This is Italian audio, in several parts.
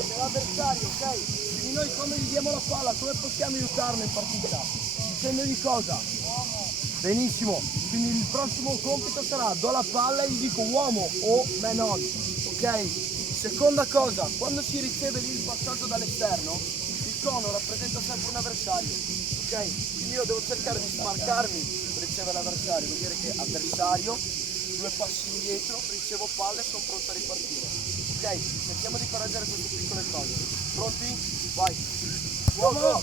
C'è l'avversario, ok? Quindi noi quando gli diamo la palla, come possiamo aiutarlo in partita? Dicendogli cosa? Benissimo, quindi il prossimo compito sarà do la palla e gli dico uomo o man on, ok? Seconda cosa, quando si riceve lì il passaggio dall'esterno, il cono rappresenta sempre un avversario, ok? Quindi io devo cercare di smarcarmi per ricevere l'avversario, vuol dire che avversario, 2 passi indietro, ricevo palla e sono pronto a ripartire. Ok, cerchiamo di correggere queste piccole cose. Pronti? Vai! Uomo!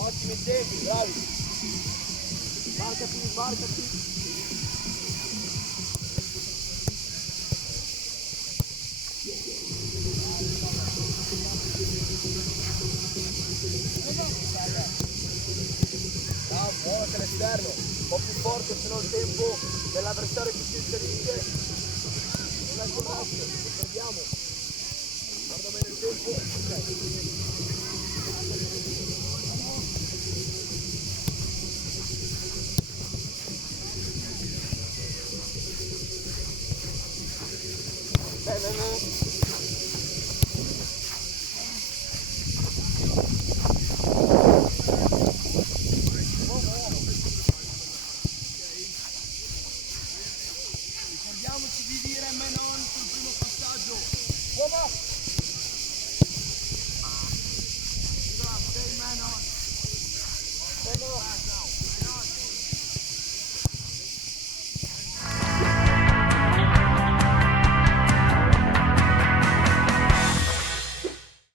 Ottimi tempi, bravi! Marcati, marcati! Bravo, muovete all'esterno, un po' più forte, se no il tempo dell'avversario che si inserisce non è corretto, lo perdiamo. Guarda bene il tempo, ok. Bene.